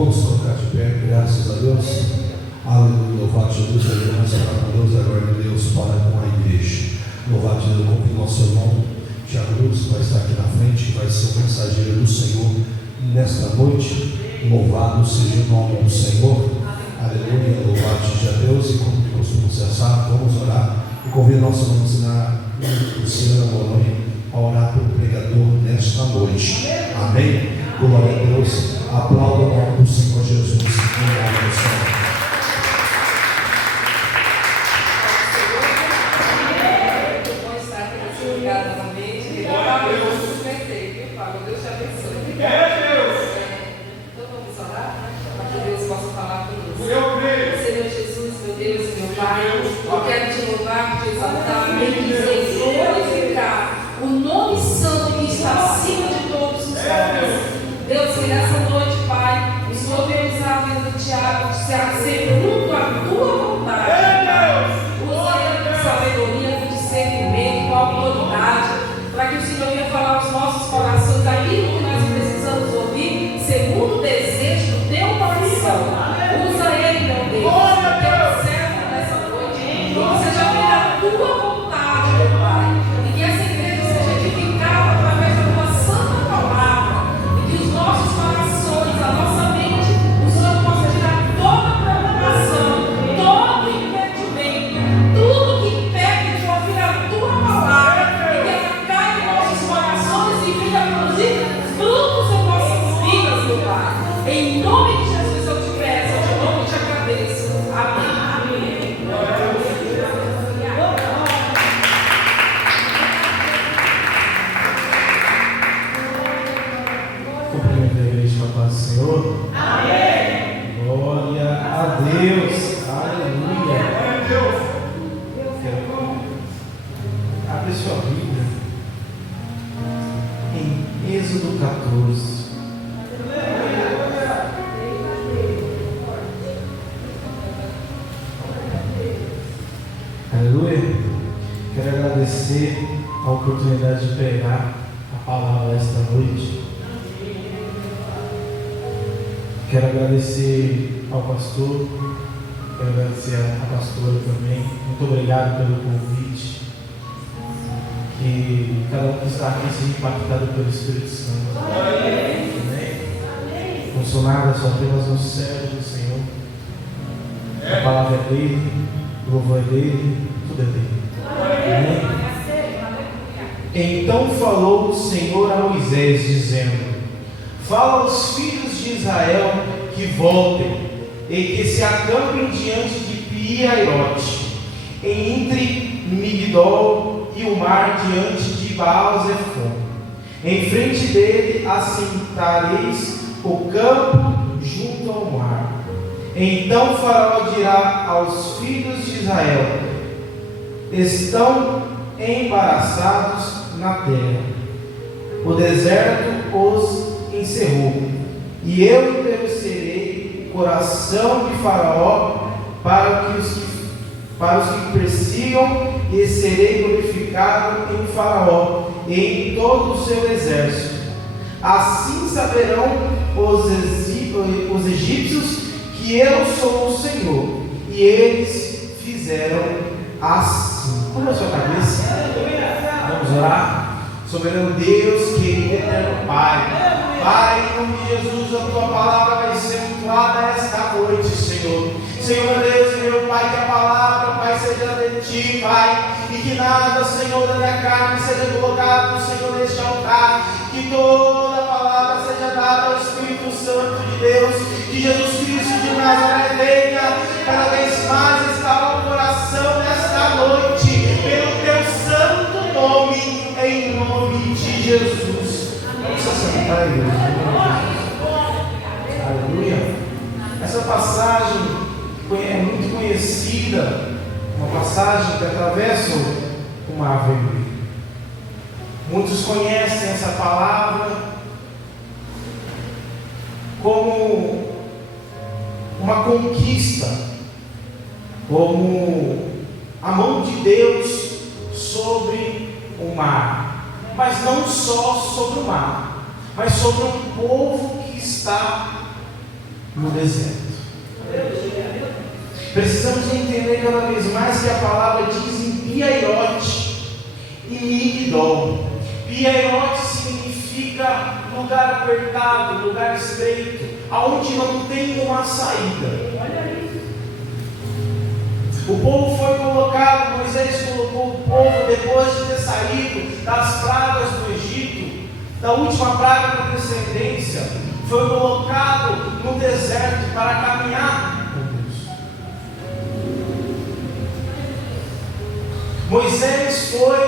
Vamos colocar de pé, graças a Deus. Aleluia, louvado Jesus, a aliança para Deus, a glória de Deus para com a igreja. Louvado Deus, convido nosso irmão Tiago Luz, que vai estar aqui na frente, que vai ser o mensageiro do Senhor nesta noite. Louvado seja o nome do Senhor. Aleluia, louvado seja Deus. E como que costumamos cessar, vamos orar. E convido nosso irmão Luciano Moroni a orar pelo pregador nesta noite. Amém? Glória a Deus. Aplauda o nome do Senhor Jesus. Em nome do Senhor. Eu quero te louvar, te exaltar, bendizer, glorificar o nome santo que está acima de todos os nomes. Deus, que nessa noite, Pai, o Senhor veio usar a vida do Tiago, segundo a tua vontade. Usa ele com sabedoria, com discernimento, com autoridade, para que o Senhor venha falar aos nossos corações aquilo que nós precisamos ouvir, segundo o desejo do teu coração. Usa ele, meu Deus. Que seja feita a tua vontade, meu Pai, e que essa igreja seja edificada através da tua santa palavra, e que os nossos corações, a nossa mente, o Senhor possa tirar toda a programação, todo impedimento, tudo que impede de ouvir a tua palavra, e que ela caia em nossos corações e venha produzir frutos em nossas vidas, meu Pai. Em nome de Jesus eu te peço, eu te louvo e te agradeço. Amém. Senhor, amém. Glória a Deus, aleluia. Abre sua Bíblia em Êxodo 14. Aleluia. Quero agradecer a oportunidade de pregar a palavra esta noite. Quero agradecer ao pastor, quero agradecer à pastora também. Muito obrigado pelo convite. Que cada um que está aqui seja impactado pelo Espírito Santo. Amém. Não sou nada, sou apenas um servo do Senhor. A palavra é dele, o louvor é dele, tudo é dele. Amém. Então falou o Senhor a Moisés, dizendo: fala aos filhos de Israel que voltem e que se acampem diante de Pi-Hahirote, entre Migdol e o mar, diante de Baal-Zefon. Em frente dele assentareis o campo junto ao mar. Então o Faraó dirá aos filhos de Israel: estão embaraçados na terra, o deserto os encerrou, e eu endurecerei o coração de Faraó para os que persigam, e serei glorificado em Faraó e em todo o seu exército. Assim saberão os egípcios que eu sou o Senhor. E eles fizeram assim. Curva a sua cabeça. Vamos orar. Soberano Deus, querido eterno Pai, Pai, em nome de Jesus, a tua palavra vai ser entoada esta noite, Senhor. Senhor, meu Deus e meu Pai, que a palavra, Pai, seja de ti, Pai, e que nada, Senhor, da minha carne seja colocado, Senhor, neste altar, que toda a palavra seja dada ao Espírito Santo de Deus, que Jesus Cristo de Nazaré venha cada vez mais estar no coração nesta noite, pelo teu santo nome, em nome de Jesus. Vamos assentar, igreja. Aleluia. Essa passagem é muito conhecida, uma passagem que atravessa o mar vermelho. Muitos conhecem essa palavra como uma conquista, como a mão de Deus sobre o mar, mas não só sobre o mar, mas sobre um povo que está no deserto. Precisamos entender cada vez mais que a palavra diz em Piairote e Migdol. Piairote significa lugar apertado, lugar estreito, aonde não tem uma saída. O povo foi colocado, Moisés colocou o povo depois de ter saído das pragas do Egito, da última praga da descendência, foi colocado no deserto para caminhar com Deus. Moisés foi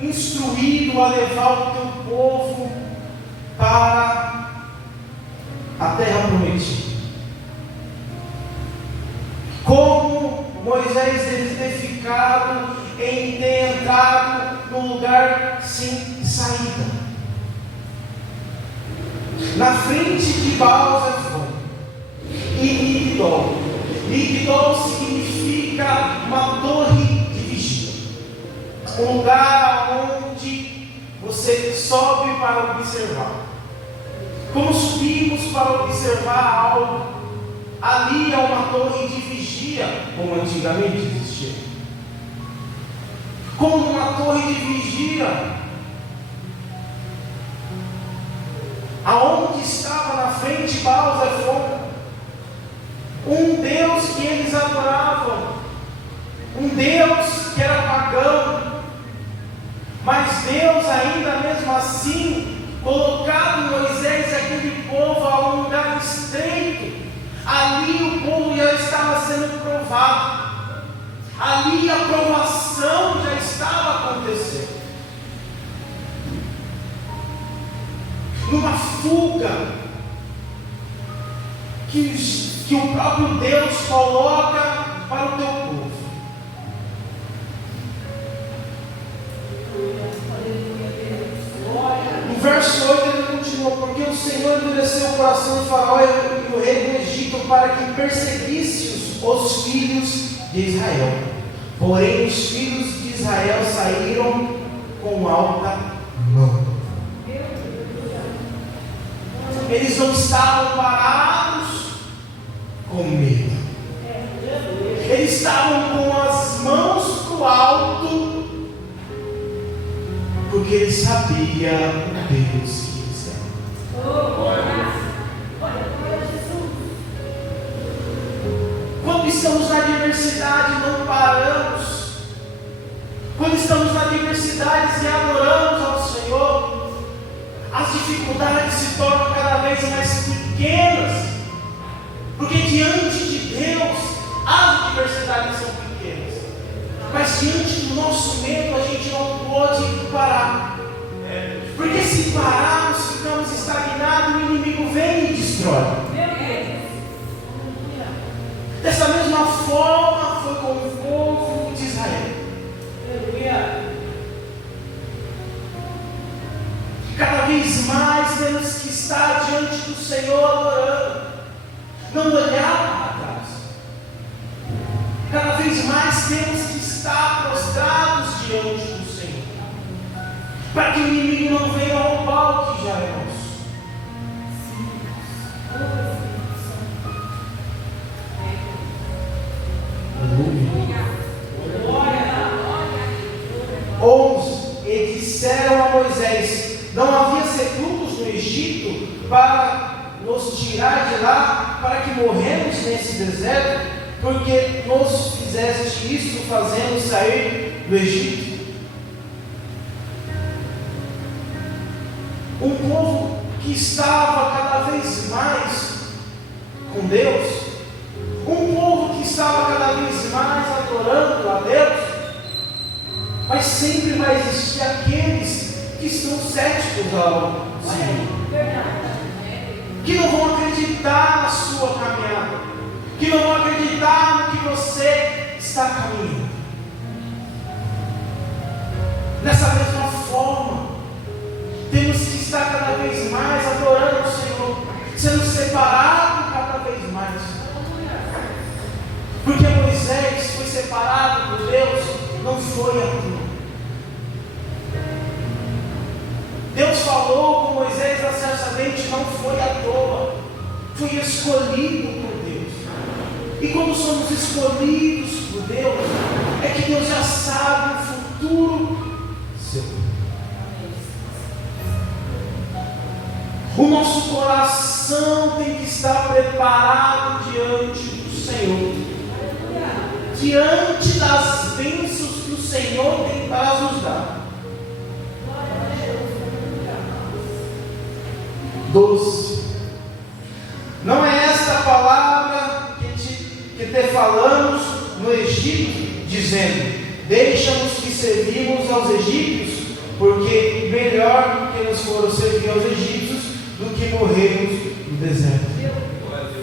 instruído a levar o teu povo para a terra prometida. Como Moisés deve ter ficado em ter entrado num lugar sem saída. Na frente de Baal-Zephon e Migdol. Migdol significa uma torre de vigia. Um lugar onde você sobe para observar. Como subimos para observar algo, ali é uma torre de vigia, como antigamente existia. Como uma torre de vigia, aonde estava na frente Baal-Zephon, um Deus que eles adoravam, um Deus que era pagão, mas Deus ainda mesmo assim colocado Moisés e aquele povo a um lugar estreito. Ali o povo já estava sendo provado, ali a provação já estava acontecendo. Numa fuga que o próprio Deus coloca para o teu povo. No verso 8 ele continua: porque o Senhor endureceu o coração de Faraó e o rei do Egito para que perseguisse os filhos de Israel. Porém os filhos de Israel saíram com alta mão. Eles não estavam parados com medo. Eles estavam com as mãos para o alto, porque eles sabiam o Deus que eles eram. Quando estamos na adversidade, não paramos. Quando estamos na adversidade e adoramos ao Senhor, as dificuldades se tornam cada vez mais pequenas, porque diante de Deus as adversidades são pequenas, mas diante do nosso medo a gente não pode parar, porque se pararmos ficamos estagnados, o inimigo vem e destrói. Dessa mesma forma foi com o povo de Israel. Cada vez mais temos que estar diante do Senhor adorando, não olhar para trás. Cada vez mais temos que estar prostrados diante do Senhor, para que o inimigo não venha roubar o que já é nosso. 11. E disseram a Moisés: não havia sepulcros no Egito para nos tirar de lá, para que morremos nesse deserto, porque nos fizeste isso, fazendo sair do Egito. Um povo que estava cada vez mais com Deus, um povo que estava cada vez mais adorando a Deus, mas sempre vai existir aqueles que estão céticos ao Senhor, que não vão acreditar na sua caminhada, que não vão acreditar no que você está caminhando. Dessa mesma forma, temos que estar cada vez mais adorando o Senhor, sendo separado cada vez mais, porque Moisés foi separado por Deus, não foi à toa. Deus falou com Moisés na sarça ardente, não foi à toa. foi escolhido por Deus. E quando somos escolhidos por Deus, é que Deus já sabe o futuro seu. O nosso coração tem que estar preparado diante do Senhor, diante das bênçãos que o Senhor tem para nos dar. 12. Não é esta a palavra que te falamos no Egito, dizendo: deixa-nos que servimos aos egípcios, porque melhor que nos foram servir aos egípcios do que morrermos no deserto.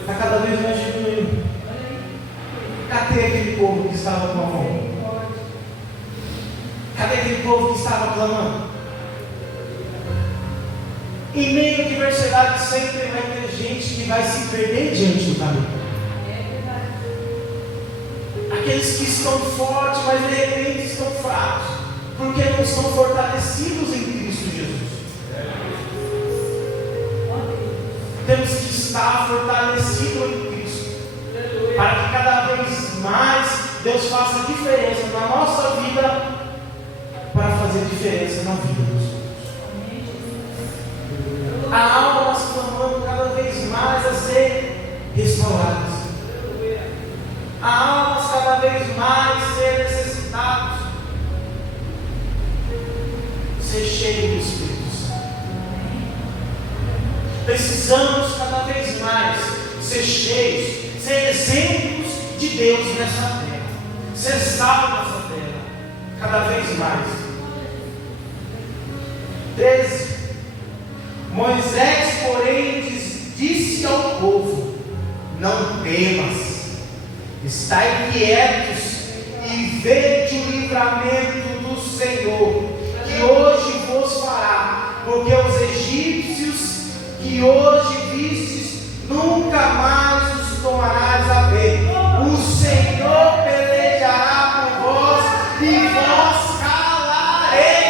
Está cada vez mais diminuindo. Cadê aquele povo que estava com a fome? Cadê aquele povo que estava clamando? Em meio à adversidade sempre vai ter gente que vai se perder diante do caminho. Aqueles que estão fortes, mas de repente estão fracos, porque não estão fortalecidos em Cristo Jesus. Temos que estar fortalecidos em Cristo, para que cada vez mais Deus faça diferença na nossa vida, para fazer diferença na vida dos outros. A alma nós clamando cada vez mais a ser restauradas. A alma cada vez mais ser necessitados, ser cheio do Espírito Santo. Precisamos cada vez mais ser cheios, ser exemplos de Deus nessa terra, ser sal nessa terra, cada vez mais. 13. Moisés, porém, disse ao povo: não temas, estai quietos e vede o livramento do Senhor, que hoje vos fará, porque os egípcios que hoje vistes, nunca mais os tornarás a ver. O Senhor pelejará por vós e vós calareis.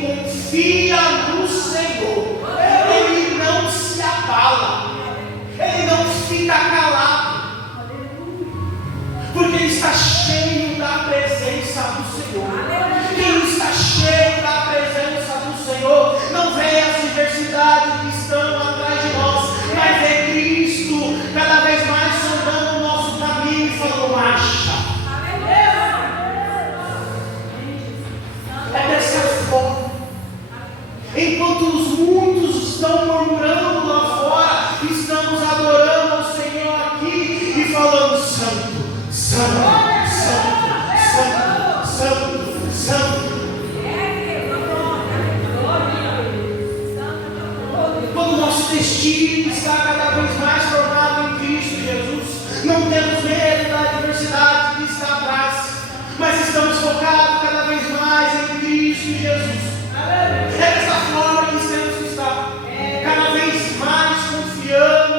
Confia no Senhor, ele não se abala, ele não fica calado, porque ele está cheio da presença do Senhor. Quem está cheio da presença do Senhor não vê as diversidades que estão atrás de nós, mas é Cristo cada vez mais sondando o nosso caminho e falando: marcha. É dessa forma. Enquanto os muitos estão murmurando lá fora, estamos adorando ao Senhor aqui e falando: santo, santo, santo, santo, santo, santo. Quando o nosso destino está cada vez mais formado em Cristo Jesus, não temos medo da adversidade que está atrás, mas estamos focados cada vez mais em Cristo Jesus. É dessa forma que temos que estar, cada vez mais confiando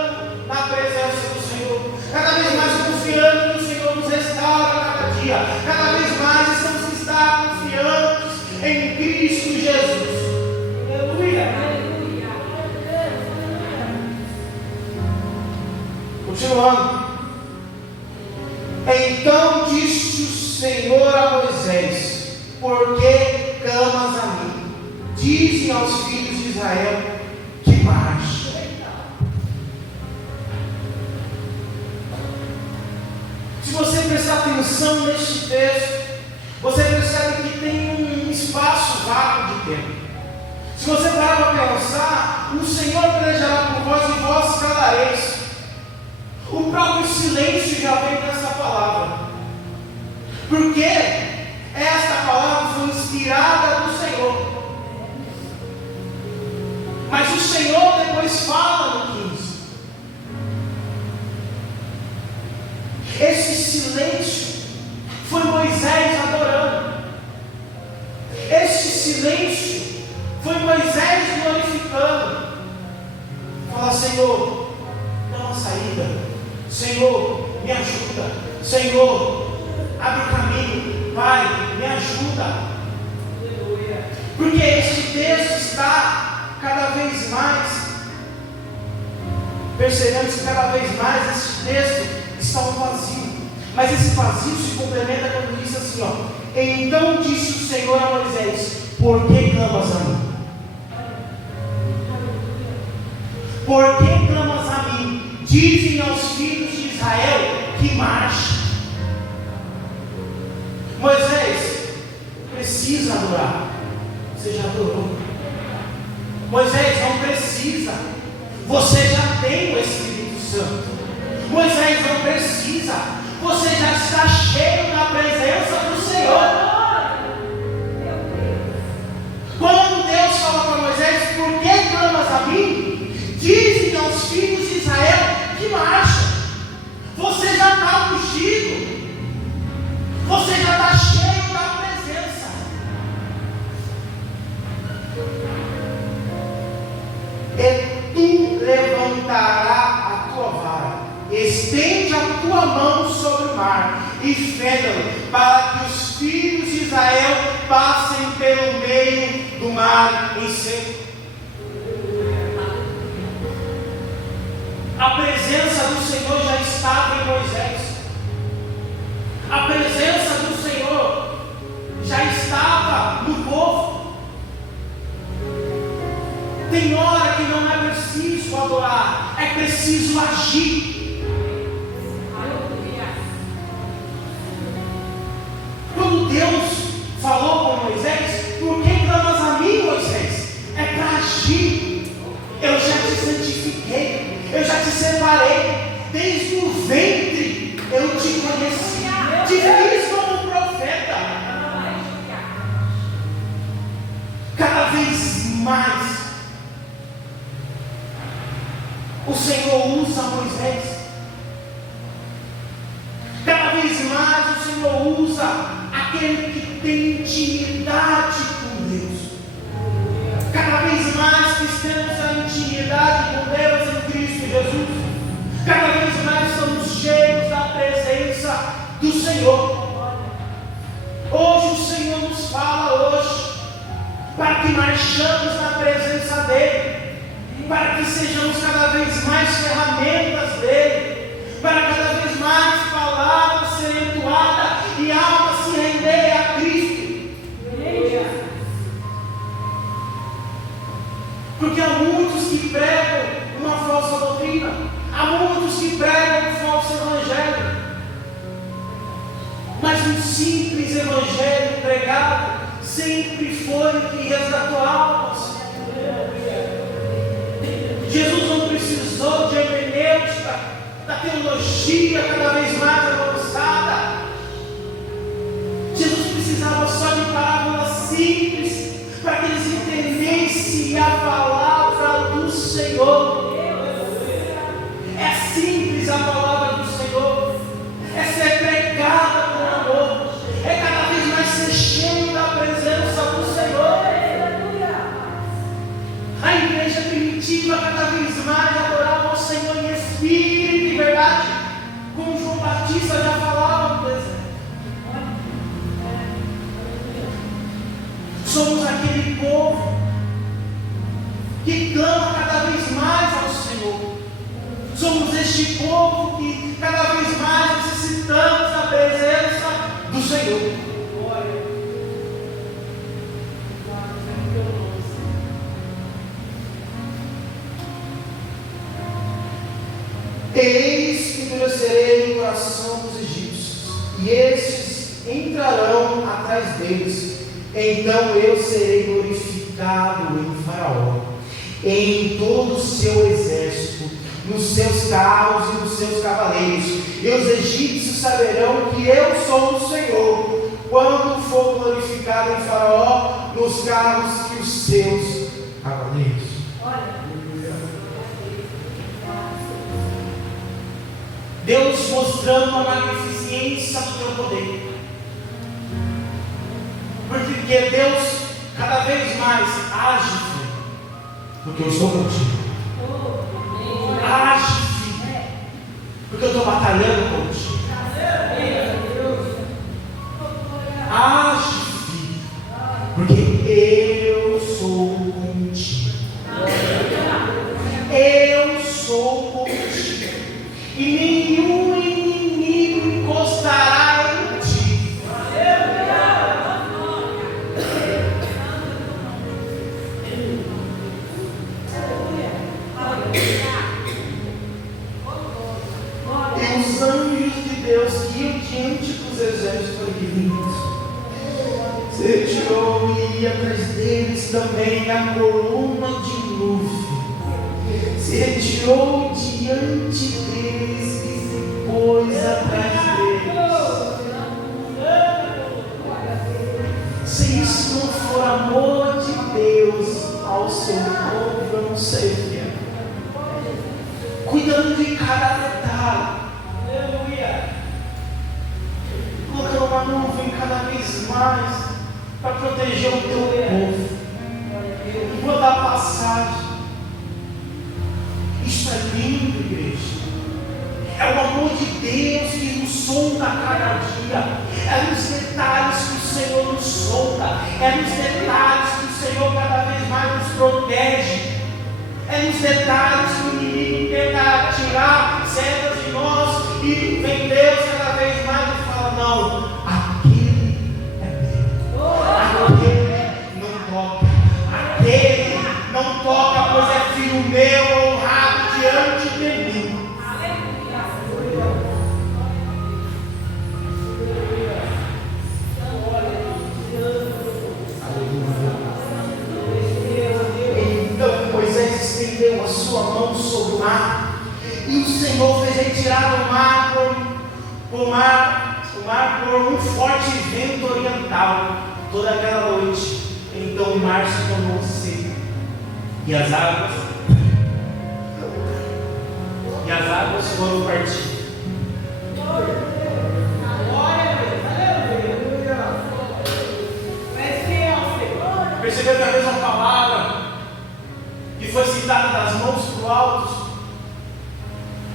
na presença do Senhor, cada vez mais confiando que o Senhor nos restaura cada dia, cada vez mais estamos que estar confiantes em Cristo Jesus. Aleluia. Continuando. Então disse o Senhor a Moisés: por que clamas a mim? Dizem aos filhos de Israel que marchem. Se você prestar atenção neste texto, você percebe que tem um espaço vago de tempo. Se você parar para pensar, o Senhor pelejará por vós e vós calareis. O próprio silêncio já vem dessa palavra, porque esta palavra foi inspirada do Senhor. Mas o Senhor depois fala no 15. Esse silêncio foi Moisés adorando. Esse silêncio foi Moisés Moisés glorificando, fala: Senhor, dá uma saída, Senhor, me ajuda, Senhor, abre o caminho, Pai, me ajuda. Porque este texto está cada vez mais, percebemos que cada vez mais este texto está um vazio. Mas esse vazio se complementa quando diz assim, ó: então disse o Senhor a Moisés: por que clamas a mim? Por que clamas a mim? Dizem aos filhos de Israel que marche. Moisés precisa adorar. Você já adorou? Moisés não precisa. Você já tem o Espírito Santo. Moisés não precisa. Você já está cheio da presença do Senhor. Quando Deus fala para Moisés: por que clamas a mim? Dizem aos filhos de Israel que marcha. Você já está ungido. Você já está cheio da presença. E tu levantarás a tua vara, estende a tua mão sobre o mar e fenda-lo, para que os filhos de Israel passem pelo meio do mar em seco. A presença do Senhor já estava em Moisés. A presença do Senhor já estava no povo. Tem hora que não é preciso adorar, é preciso agir. Quando Deus falou com Moisés: por que clamas a mim, Moisés? É para agir. Eu já te santifiquei, eu já te separei, desde o ventre eu te conheci, te fiz como profeta. Cada vez mais o Senhor usa Moisés. Cada vez mais o Senhor usa aquele que tem intimidade com Deus. Cada vez mais que temos a intimidade com Deus em Cristo Jesus, cada vez mais somos cheios da presença do Senhor. Hoje o Senhor nos fala para que marchamos na presença dEle, para que sejamos cada vez mais ferramentas dEle, para cada vez mais palavras serem entoadas e almas se renderem a Cristo. Porque há muitos que pregam uma falsa doutrina, há muitos que pregam um falso evangelho, mas um simples evangelho pregado sempre foi o que resgatou almas. Jesus não precisou de hermenêutica, da teologia cada vez mais avançada. Jesus precisava só de parábolas simples, para que eles entendessem a palavra do Senhor. É simples a palavra do Senhor, é ser pregada com amor, é cada vez mais ser cheio da presença do Senhor. A igreja primitiva cada vez mais adorava ao Senhor em espírito e verdade, como João Batista já falava no deserto. Somos aquele povo que clama cada vez mais ao Senhor. Somos este povo que cada vez mais necessitamos da presença do Senhor. Eis que endurecerei o coração dos egípcios, e estes entrarão atrás deles. Então eu serei glorificado em Faraó, em todo o seu exército, nos seus carros e nos seus cavaleiros, e os egípcios saberão que eu sou o Senhor, quando for glorificado em Faraó, nos carros e os seus cavaleiros. Deus mostrando a magnificência do teu poder. Porque Deus cada vez mais age porque eu estou contigo. Age, filho, porque eu estou batalhando contigo. Age, filho, porque eu sou contigo. Eu sou contigo. E nenhum inimigo encostará em ti. E os anjos de Deus que iam diante dos exércitos inimigos, se retirou e ia atrás deles também a coluna de nuvem. Se retirou diante deles e se pôs atrás deles. Se isso não for amor de Deus ao seu povo, eu não sei o que é. Cuidando de cada detalhe. Aleluia. Colocando uma nuvem cada vez mais para proteger o teu povo. Enquanto a passagem. Isso é lindo, igreja. É o amor de Deus que nos solta a cada dia. É nos detalhes que o Senhor nos solta. É nos detalhes que o Senhor cada vez mais nos protege. É nos detalhes que o inimigo tenta tirar cedas de nós. E vem Deus cada vez mais e fala: não, aquele é meu. Aquele não toca. Aquele não toca, pois é filho meu, honrado diante de mim. Então Moisés estendeu a sua mão sobre o mar, e o Senhor fez retirar o mar por um forte vento oriental toda aquela noite. Então o mar se tornou seco, e as águas foram partidas. Percebeu que a mesma palavra que foi citada das mãos para o alto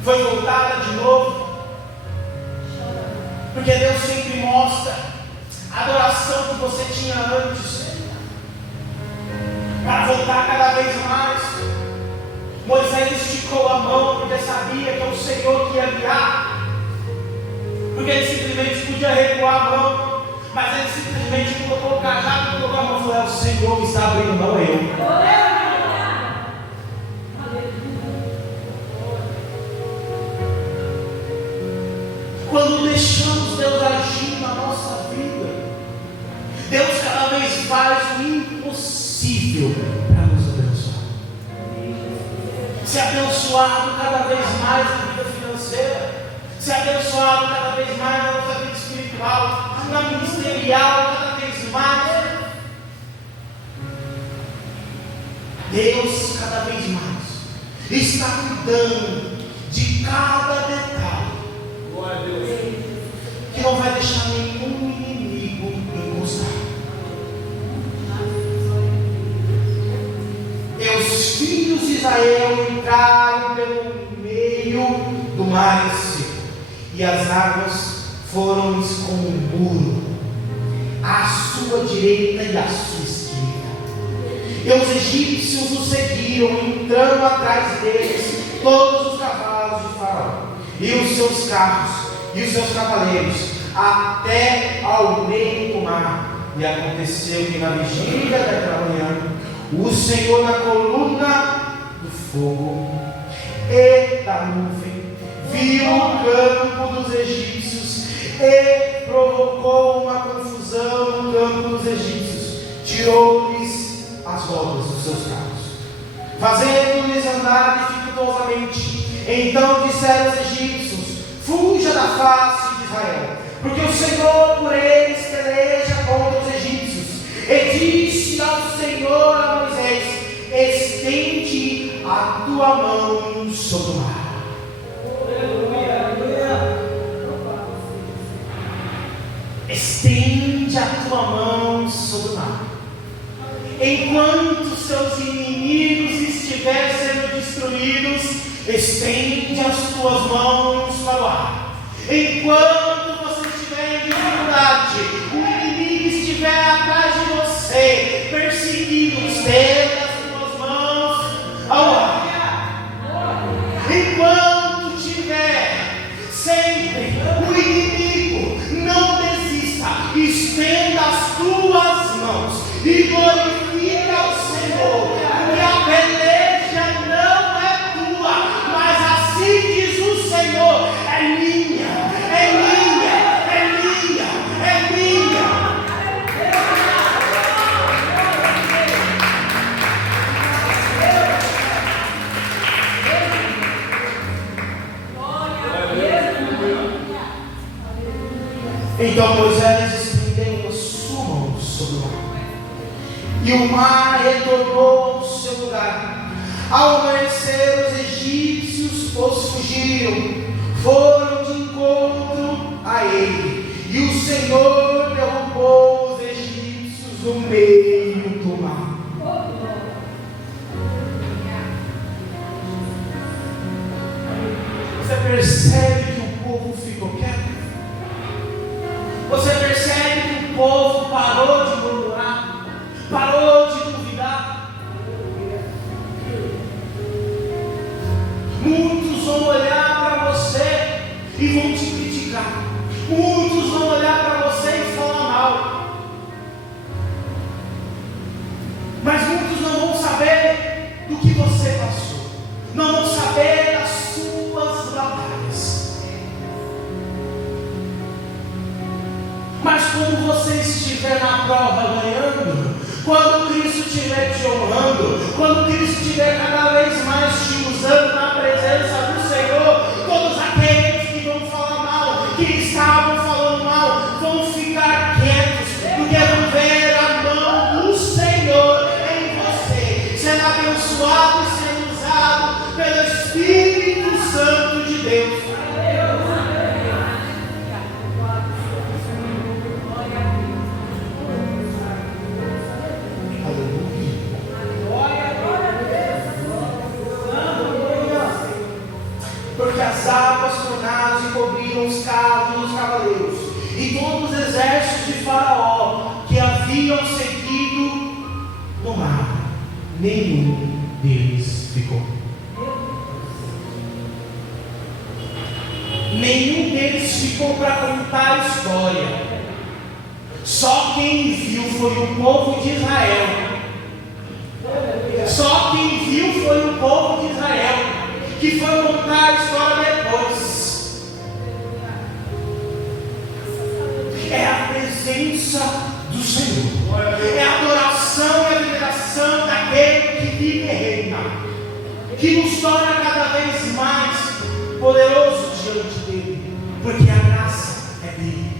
foi voltada de novo, porque Deus sempre mostra a adoração que você tinha antes para voltar cada vez mais. Moisés esticou a mão porque sabia que é o Senhor que ia guiar, porque ele simplesmente podia recuar a mão, mas ele simplesmente colocou o cajado, colocou a mão e falou: é o Senhor que está abrindo, não eu. Quando deixamos Deus agir na nossa vida, Deus cada vez faz o impossível para nos abençoar. Ser abençoado cada vez mais na vida financeira, ser abençoado cada vez mais na nossa vida espiritual, na ministerial cada vez mais. Deus cada vez mais está cuidando de cada detalhe. Glória a Deus. Que não vai deixar nenhum inimigo encostar. E os filhos de Israel entraram pelo meio do mar seco, e as águas foram-lhes como um muro, à sua direita e à sua esquerda. E os egípcios os seguiram, entrando atrás deles todos os cavalos de Faraó, e os seus carros, e os seus cavaleiros, até ao meio do mar. E aconteceu que na vigília daquela manhã, o Senhor na coluna do fogo e da nuvem viu o campo dos egípcios e provocou uma confusão no campo dos egípcios, tirou-lhes as rodas dos seus carros, fazendo-lhes andar dificultosamente. Então disseram os egípcios: fuja da face de Israel, porque o Senhor por eles peleja contra os egípcios. E disse ao Senhor a Moisés: estende a tua mão sobre o mar. Estende a tua mão sobre o mar, enquanto seus inimigos queridos, estende as tuas mãos para o ar. Enquanto você estiver em dificuldade, o inimigo estiver atrás de você, perseguindo, estenda as tuas mãos ao ar. Enquanto tiver sempre o inimigo, não desista, estenda as tuas mãos e glorifica o Senhor, porque a peleja não é tua, mas assim diz o Senhor: é minha, é minha, é minha, é minha. Então Moisés estendeu a sua mão sobre o mar, e o mar retornou ao seu lugar. Ao amanhecer, os egípcios os fugiram, foram de encontro a ele, e o Senhor derrubou os egípcios no meio do mar. Você percebe que o povo ficou quieto? Você percebe que o povo parou de murmurar, parou de duvidar? Muitos vão olhar para você e vão te criticar. Muitos vão olhar para você e falar mal. Mas muitos não vão saber do que você passou, não vão saber das suas batalhas. Mas quando você estiver na prova ganhando, quando Cristo estiver te honrando, quando Cristo estiver cada vez mais te usando na presença do Senhor, todos aqueles que vão falar mal, que estavam falando mal, vão ficar quietos, porque vão ver a mão do Senhor em você, sendo abençoado e sendo usado pelo Espírito Santo de Deus. Porque as águas tornaram e cobriram os carros e os cavaleiros, e todos os exércitos de Faraó que haviam seguido no mar, nenhum deles ficou. Nenhum deles ficou para contar a história. Só quem viu foi o povo de Israel. Só quem viu foi o povo de Israel, que foi contar a história depois. É a presença do Senhor, é a adoração e a veneração daquele que vive e reina, que nos torna cada vez mais poderoso diante dele, porque a graça é dele.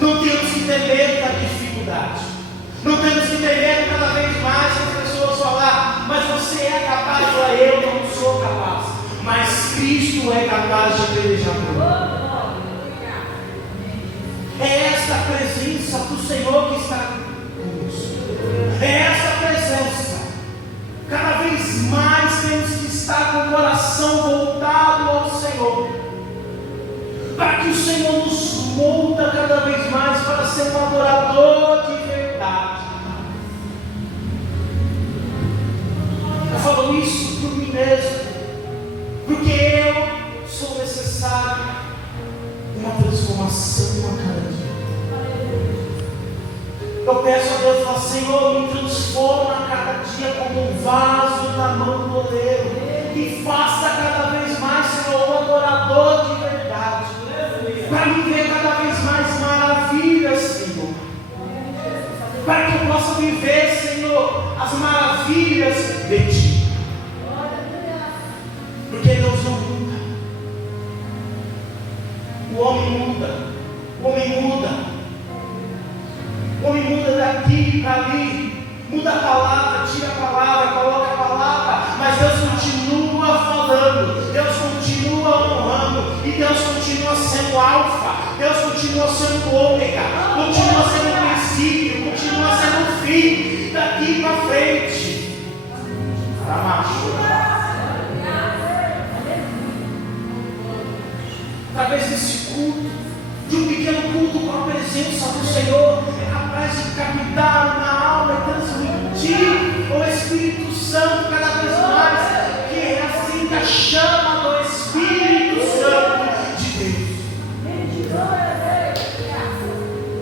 Não temos que ter medo da dificuldade, não temos que ter medo cada vez mais as pessoas falar: mas você é capaz, ou eu não sou capaz. Mas Cristo é capaz de pelejar por mim. É esta presença do Senhor que está conosco. É essa presença. Cada vez mais temos que estar com o coração voltado ao Senhor, para que o Senhor nos molda cada vez mais para ser um adorador de verdade. Eu falo isso por mim mesmo, porque eu sou necessário uma transformação a cada dia. Eu peço a Deus, falo: Senhor, me transforma a cada dia como um vaso na mão do oleiro, e faça cada vez mais, Senhor, um adorador de verdade, para mim ver cada vez mais maravilhas, Senhor, para que eu possa viver, Senhor, as maravilhas de Ti. Porque Deus não muda. O homem muda. O homem muda. O homem muda daqui para ali. Muda a palavra, tira a palavra, coloca a palavra. Mas Deus continua falando. Deus continua honrando. E Deus continua sendo alfa. Deus continua sendo ômega. Continua sendo o princípio. Continua sendo o fim. Daqui para frente. Através desse culto, de um pequeno culto com a presença do Senhor, é capaz de captar uma alma e transmitir o Espírito Santo cada vez mais, que é assim que a chama do Espírito Santo de Deus.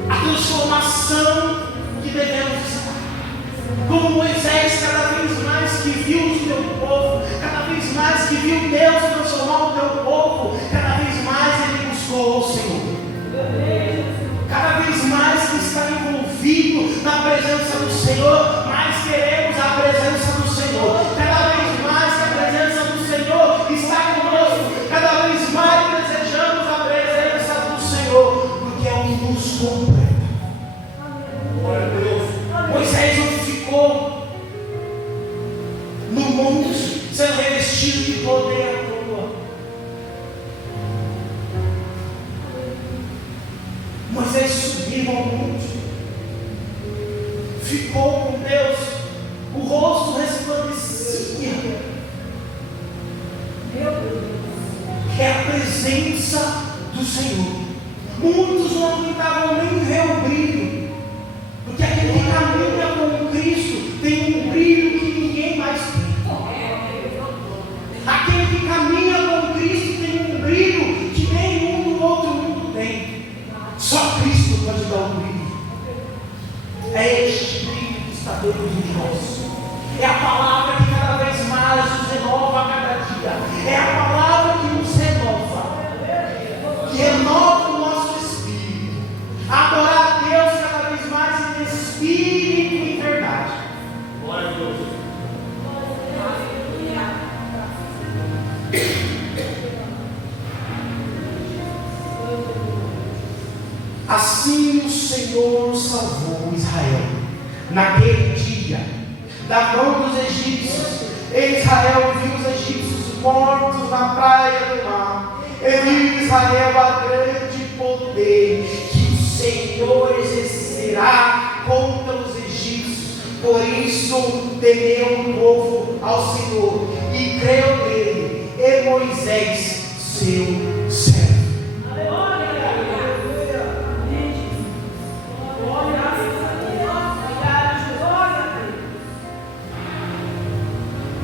A transformação que devemos estar. Como Moisés, cada vez mais que viu o teu povo, cada vez mais que viu Deus transformar o teu povo, cada vez mais ele buscou o Senhor. Cada vez mais que está envolvido na presença do Senhor, mais queremos a presença do Senhor. Cada vez mais que a presença do Senhor está conosco, cada vez mais desejamos a presença do Senhor, porque é o que nos completa. Moisés não ficou no monte sendo revestido de poder à toa. Moisés subiu ao monte, ficou com Deus, o rosto resplandecia. É a presença do Senhor. Muitos não aguentavam nem ver o brilho, porque aquele que caminha com Cristo tem um brilho que ninguém mais tem. Aquele que caminha com Cristo tem um brilho que nenhum do outro mundo tem. Só Cristo pode dar o brilho. É este brilho que está dentro de nós. É a palavra que cada vez mais nos renova a cada dia. É a palavra que nos renova. Que renova o nosso espírito. Adorar a Deus cada vez mais em espírito e em verdade. Glória a Deus. Assim o Senhor salvou Israel naquele dia da mão dos egípcios. Israel viu os egípcios mortos na praia do mar. E viu Israel a grande poder que o Senhor exercerá contra os egípcios. Por isso temeu o povo ao Senhor e creu nele, e Moisés, seu servo.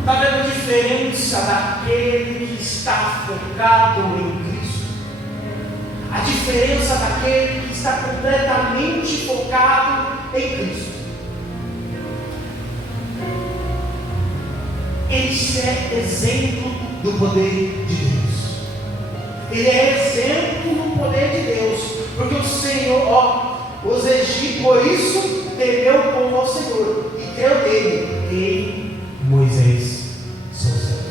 Está vendo a diferença daquele que está focado em Cristo? A diferença daquele que está completamente focado em Cristo. Esse é exemplo do poder de Deus. Ele é exemplo do poder de Deus. Porque o Senhor, os egípcios, por isso temeu o povo ao Senhor e creu nele, em Moisés, seu servo.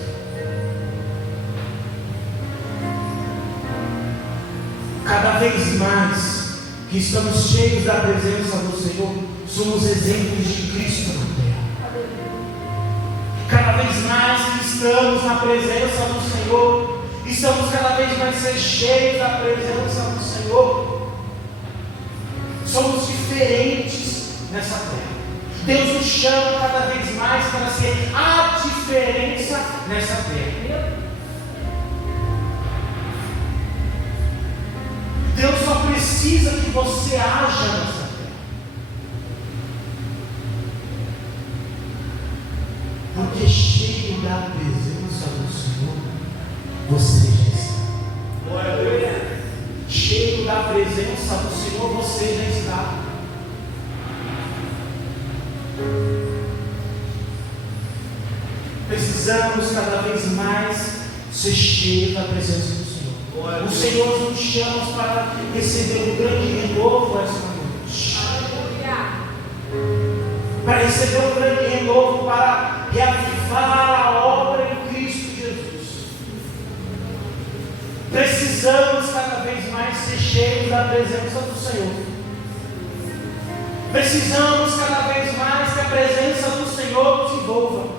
Cada vez mais que estamos cheios da presença do Senhor, somos exemplos de Cristo na terra. Cada vez mais que estamos na presença do Senhor, estamos cada vez mais cheios da presença do Senhor. Somos diferentes nessa terra. Deus nos chama cada vez mais para ser a diferença nessa terra. Deus só precisa que você haja nessa terra. Porque cheio da presença do Senhor, você já está. Cheio da presença do Senhor, você já está. Precisamos cada vez mais ser cheios da presença do Senhor. O Senhor nos chama para receber um grande renovo esta noite. Para receber um grande renovo, para reavivar a obra em Cristo Jesus. Precisamos cada vez mais ser cheios da presença do Senhor. Precisamos cada vez mais que a presença do Senhor nos envolva.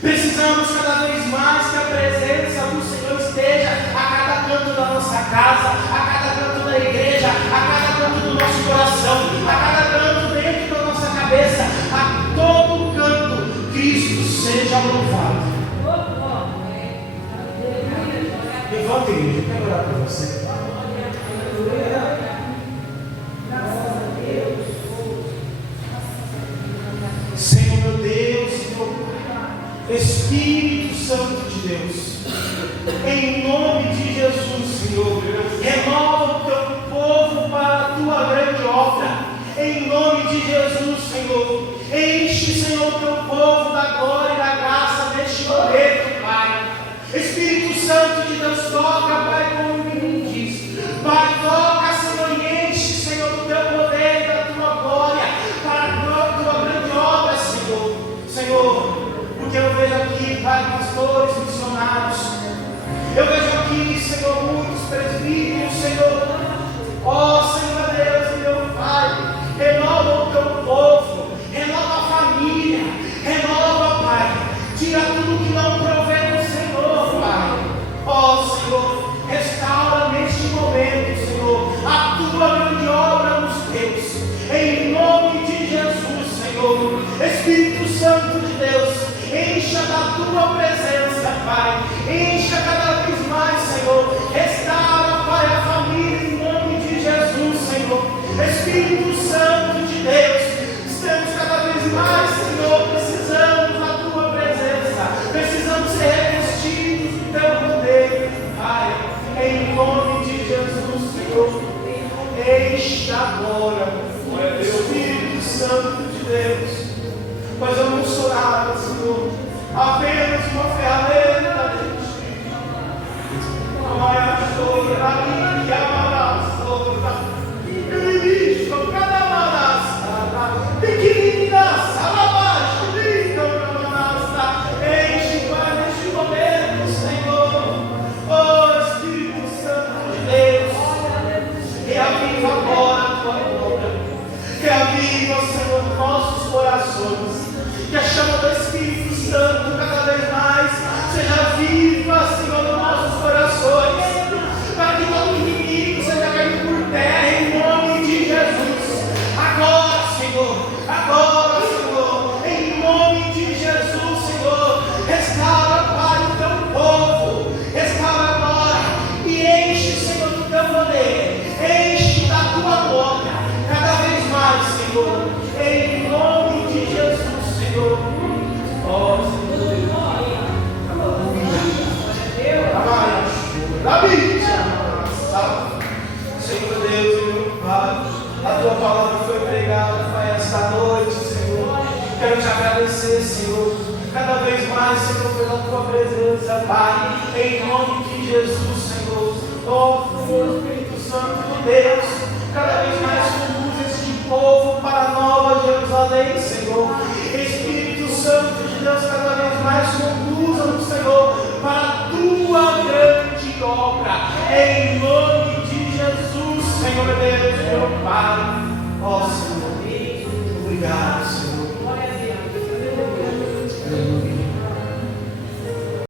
Precisamos cada vez mais que a presença do Senhor esteja a cada canto da nossa casa, a cada canto da igreja, a cada canto do nosso coração, a cada canto dentro da nossa cabeça, a todo canto. Cristo seja seja louvado. Levanta, igreja, eu quero orar por você. Senhor meu Deus, Senhor, Espírito Santo de Deus, em nome de Jesus, Senhor, renova o teu povo para a tua grande obra, em nome de Jesus, Senhor, enche, Senhor, o teu povo da glória e da graça neste momento, Pai. Espírito Santo de Deus, toca, Pai, como o menino diz, Pai, toca, Senhor, e enche, Senhor, do teu poder e da tua glória, para a tua grande obra, Senhor. Senhor, porque eu vejo aqui, Pai, pastores, missionários, eu vejo aqui, Senhor, muitos presbíteros, Senhor, ó Senhor Deus e meu Pai, renova o teu povo, renova a família, renova, Pai, tira tudo que não provém do Senhor, Pai, ó Senhor, restaura neste momento, Senhor, a tua grande obra nos teus, em nome de Jesus, Senhor. Espírito Santo de Deus, encha da tua presença, Pai, encha cada vez mais, Senhor, restaura, Pai, a família em nome de Jesus, Senhor. Espírito Santo de Deus, estamos cada vez mais, Senhor, precisamos da tua presença, precisamos ser revestidos do teu poder, Pai, em nome de Jesus, Senhor. Encha agora, Espírito Santo de Deus. Nós vamos orar, Senhor, apenas uma ferramenta da justiça. Amanhã chora, a mim, amará, ele diz, cada manaça, pequeninas, alabaixo, linda, manaça, enche para neste momento, Senhor, oh Espírito Santo de Deus, reaviva agora a tua obra, reaviva, Senhor, nossos corações. Que a chama do Espírito Santo cada vez mais seja viva, Senhor, nos nossos corações, para que todo inimigo seja caído por terra, em nome de Jesus. Agora, Senhor, em nome de Jesus, Senhor, restaura, Pai, o teu povo, restaura agora e enche, Senhor, do teu poder, enche da tua glória, cada vez mais, Senhor, em nome de Jesus. Senhor, ó Senhor, Senhor Deus e meu Pai, a tua palavra foi pregada, Pai, esta noite, Senhor. Quero te agradecer, Senhor, cada vez mais, Senhor, pela tua presença, Pai, em nome de Jesus, Senhor. Ó Espírito Santo de Deus, cada vez mais conduz este povo para a nova Jerusalém, Senhor. Espírito Santo de Deus, cada vez mais conduza-nos, Senhor, para a tua grande obra, em nome de Jesus, Senhor Deus, meu Pai. Ó Senhor, obrigado.